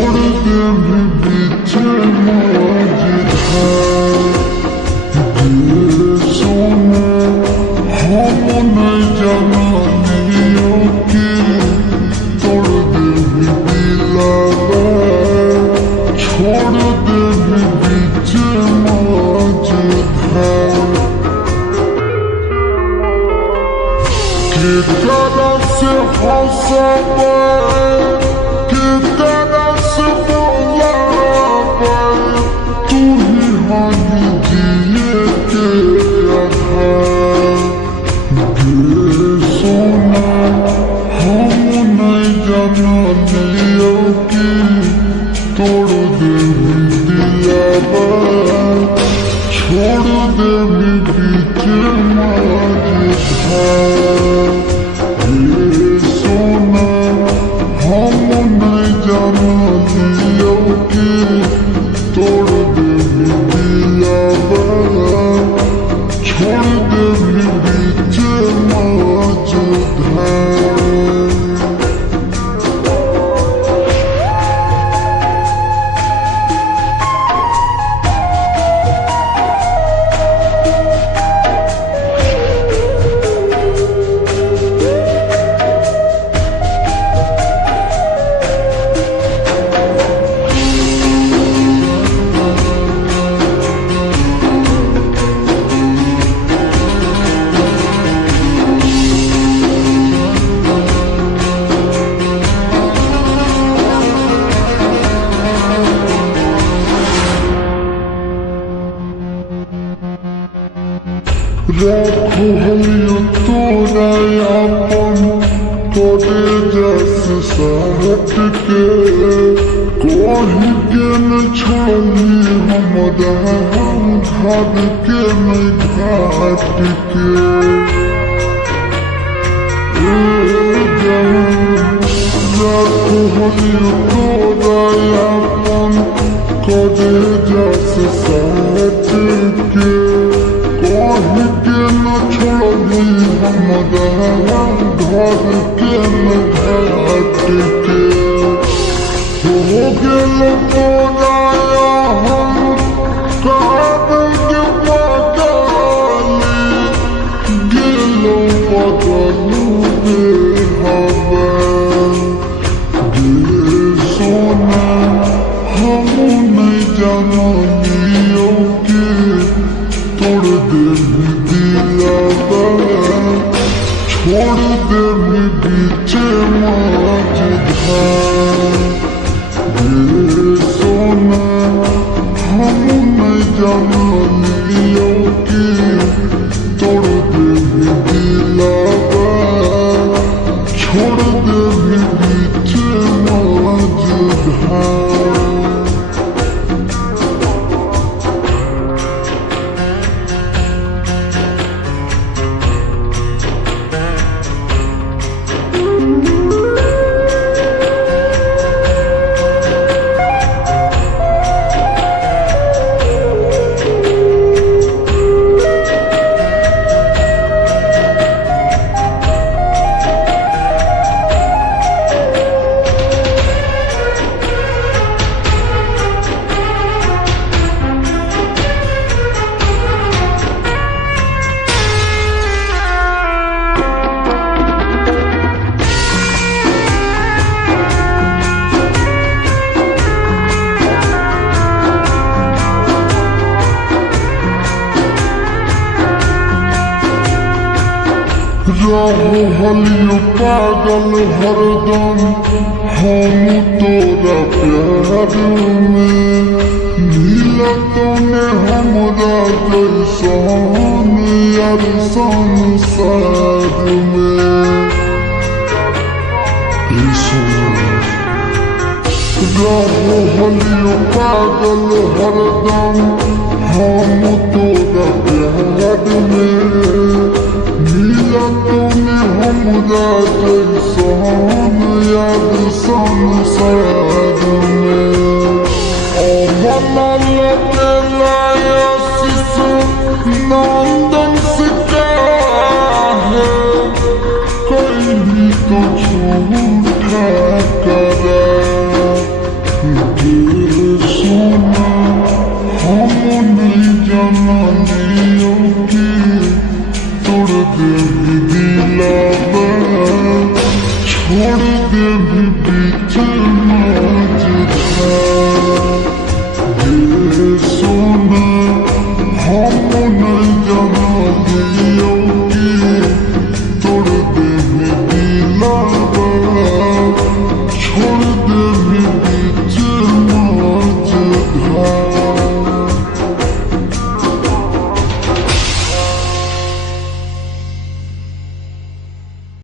छोड़ दे पीछे सोना हम नहीं जाना नहीं की तोड़ दे दिला छोड़ दे पीछे की तरह से हंसा तोड़ दे दिला छोड़ दे पीछे सोना हम नहीं जाना दियो की तोड़ दे दिला छोड़ दे पीछे रखो हलियो तोरा अपन तोरे जस साहट के कोही के न छोड़ी हमरा घर के न घाट के रखो हलियो तोरा अपन तोरे जस साहट के कोही के न छोड़ी हमरा घर के न घाट के हो गेल तोरा हम काबे बदली गेलो बदलू दे हवा सोना हम नहीं जाना लियो के तोड़ दे दिला छोड़ दे पीछे सोना हम नहीं जाना लियो की तोड़ दे दिला छोड़ दे पीछे रहो हलियो पागल हरदम हम तोरा प्यार में मिलत ने हमरा जैसन यार संसार में रहो हलियो पागल हरदम हम तोरा प्यार में तूने हमरा जैसन याद संसार में ओ भला लगे लाया शिशु नाम